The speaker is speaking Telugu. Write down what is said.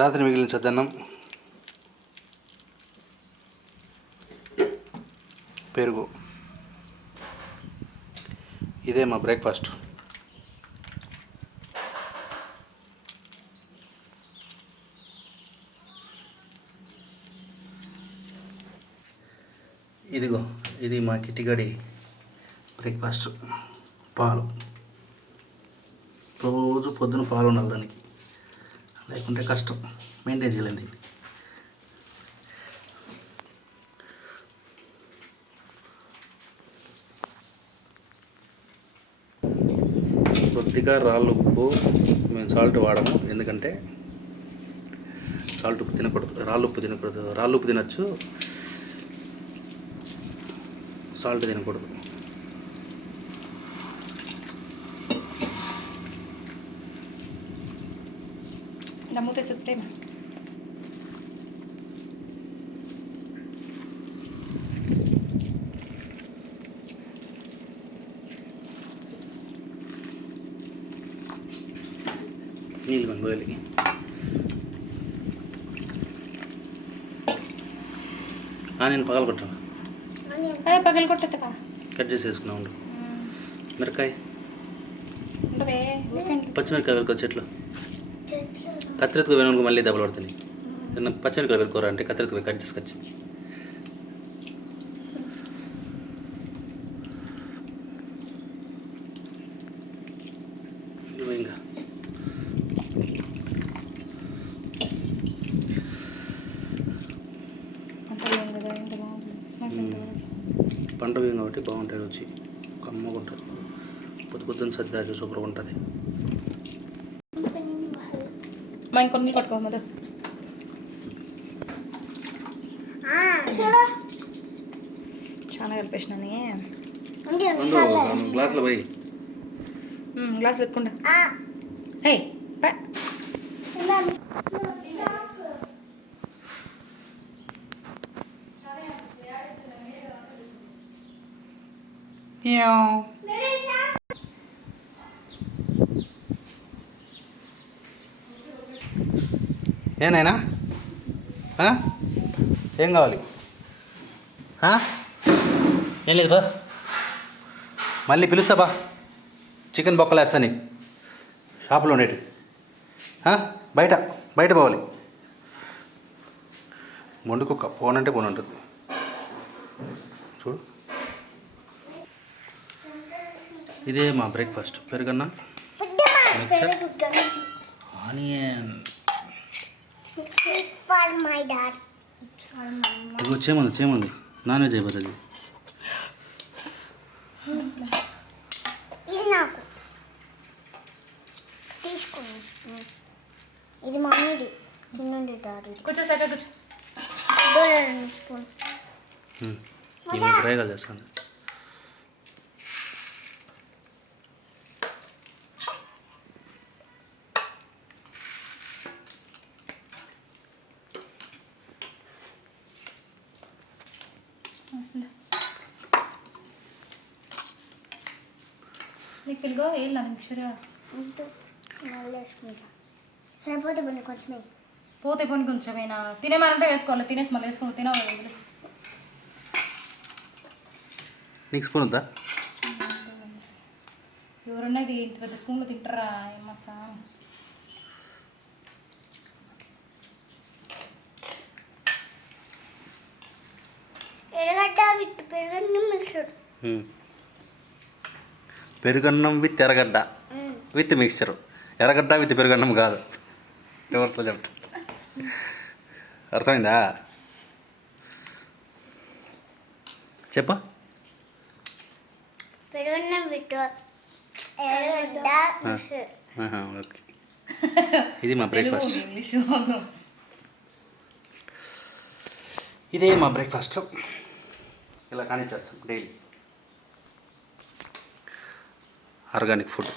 రాత్రి మిగిలిన చద్దన్నం, పెరుగు. ఇదే మా బ్రేక్ఫాస్ట్. ఇదిగో ఇది మా కిటిగడి బ్రేక్ఫాస్ట్. పాలు రోజు పొద్దున పాలు ఉండాలి దానికి, లేకుంటే కష్టం మెయింటైన్ చేయలేం దీన్ని. కొద్దిగా రాళ్ళు ఉప్పు, మేము సాల్ట్ వాడము ఎందుకంటే సాల్ట్ ఉప్పు తినకూడదు, రాళ్ళు ఉప్పు తినకూడదు. రాళ్ళు ఉప్పు తినచ్చు, సాల్ట్ తినకూడదు. Namute suprema. నీళ్ళు కొని బయలుకి. నేను పగలు కొట్టాను. పగలు కొట్టేదా కట్ చేసి వేసుకున్నా. ఉండు మిరకాయ, పచ్చిమిరకాయ వెనుకో చెట్లు కత్తిరెత్తుకు వెనుక మళ్ళీ దెబ్బలు పడుతుంది. పచ్చిమిరకాయ వెనుకోరా అంటే కత్తిరెత్తుకు కట్ చేసుకొచ్చి ఇంకా పంట బియ్యం కాబట్టి బాగుంటాయి, రుచి కమ్మగా ఉంటుంది. పొద్దున్న సర్ది సూపర్గా ఉంటుంది. మా ఇంకొన్ని పట్టుకో మధు. చాలా కలిపేసినాను. గ్లాసులో పోయి గ్లాసులు ఎత్తుకుంటా. హే ఏనాయనా ఏం కావాలి? ఏం లేదు బా, మళ్ళీ పిలుస్తా బా. చికెన్ బొక్కలు వేస్తా నీకు షాపులో ఉండేటి. బయట బయట పోవాలి. మొండు కుక్క పోనంటే పోను ఉంటుంది చూడు. ఇదే మా బ్రేక్ఫాస్ట్. పెరుగన్న, mixture, onion. ఇదిగో చేమంది నాన్ వెజ్ అయిపోతుంది. ఇది మమ్మీది. కూర్చో సరే కూర్చో. ప్రయోగాలు చేస్తాను. నీకు పిలుగో వేయాలి మిక్చర్. సరిపోతే కొన్ని కొంచెమే పోతే కొన్ని కొంచెమైనా తినేమనంటే వేసుకోవాలి. తినేసి మళ్ళీ వేసుకోవాలి. తినవాలి. నీకు స్పూన్ వద్దా? ఎవరన్నా ఇది ఇంత పెద్ద స్పూన్లో తింటారా ఏమసా? ఎర్రగడ్డ విత్ పెరుగన్నం మిక్చర్. పెరుగన్నం విత్ ఎర్రగడ్డ విత్ మిక్చర్. ఎర్రగడ్డ విత్ పెరుగన్నం కాదు, రివర్స్లో చెప్తా. అర్థమైందా? చెప్పా. పెరుగన్నం విత్ ఎర్రగడ్డ మిక్చర్. ఓకే, ఇది మా బ్రేక్ఫాస్ట్. ఇదే మా బ్రేక్ఫాస్ట్. ఇలా కానీ చేస్తాం డైలీ. Organic food.